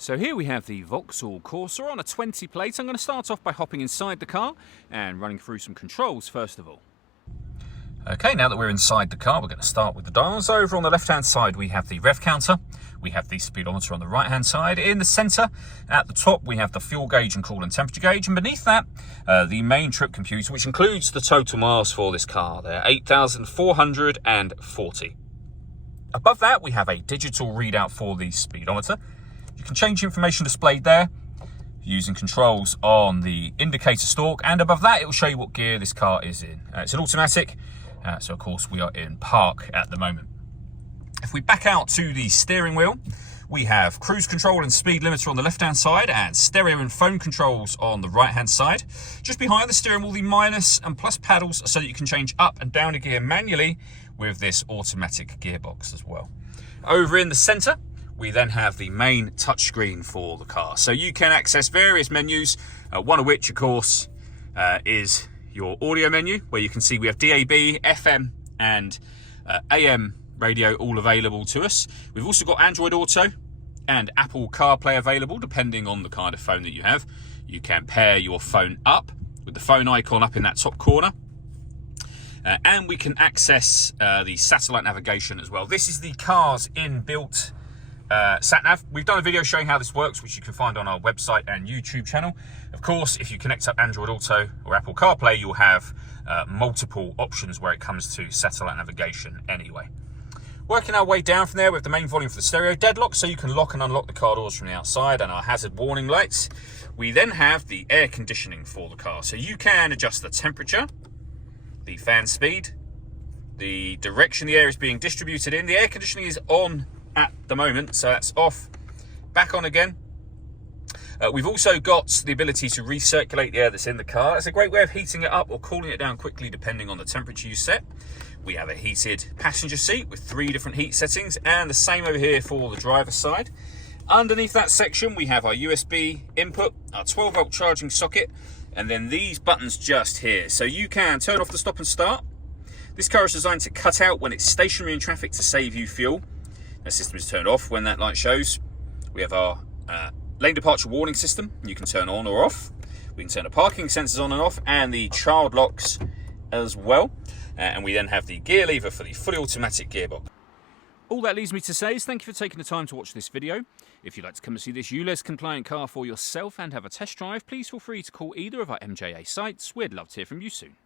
So here we have the Vauxhall Corsa on a 20 plate. I'm going to start off by hopping inside the car and running through some controls first of all. Okay, now that we're inside the car, we're going to start with the dials. Over on the left-hand side, we have the rev counter. We have the speedometer on the right-hand side. In the centre, at the top, we have the fuel gauge and coolant temperature gauge. And beneath that, the main trip computer, which includes the total miles for this car. They're 8,440. Above that, we have a digital readout for the speedometer. You can change information displayed there using controls on the indicator stalk, and above that it will show you what gear this car is in. It's an automatic, so of course we are in park at the moment. If we back out to the steering wheel, we have cruise control and speed limiter on the left hand side and stereo and phone controls on the right hand side. Just behind the steering wheel, the minus and plus paddles so that you can change up and down a gear manually with this automatic gearbox as well. Over in the centre, we then have the main touchscreen for the car. So you can access various menus, one of which, of course, is your audio menu, where you can see we have DAB, FM, and AM radio all available to us. We've also got Android Auto and Apple CarPlay available, depending on the kind of phone that you have. You can pair your phone up with the phone icon up in that top corner. And we can access the satellite navigation as well. This is the car's inbuilt sat-nav. We've done a video showing how this works, which you can find on our website and YouTube channel. Of course, if you connect up Android Auto or Apple CarPlay, you'll have multiple options where it comes to satellite navigation anyway. Working our way down from there with the main volume for the stereo deadlock, so you can lock and unlock the car doors from the outside, and our hazard warning lights. We then have the air conditioning for the car, so you can adjust the temperature, the fan speed, the direction the air is being distributed in. The air conditioning is on at the moment, so that's off, back on again. We've also got the ability to recirculate the air that's in the car. It's a great way of heating it up or cooling it down quickly depending on the temperature you set. We have a heated passenger seat with 3 different heat settings, and the same over here for the driver's side. Underneath that section we have our USB input, our 12-volt charging socket, and then these buttons just here. So you can turn off the stop and start. This car is designed to cut out when it's stationary in traffic to save you fuel. The system is turned off when that light shows. We have our lane departure warning system. You can turn on or off. We can turn the parking sensors on and off, and the child locks as well. And we then have the gear lever for the fully automatic gearbox. All that leaves me to say is thank you for taking the time to watch this video. If you'd like to come and see this ULEZ compliant car for yourself and have a test drive, please feel free to call either of our MJA sites. We'd love to hear from you soon.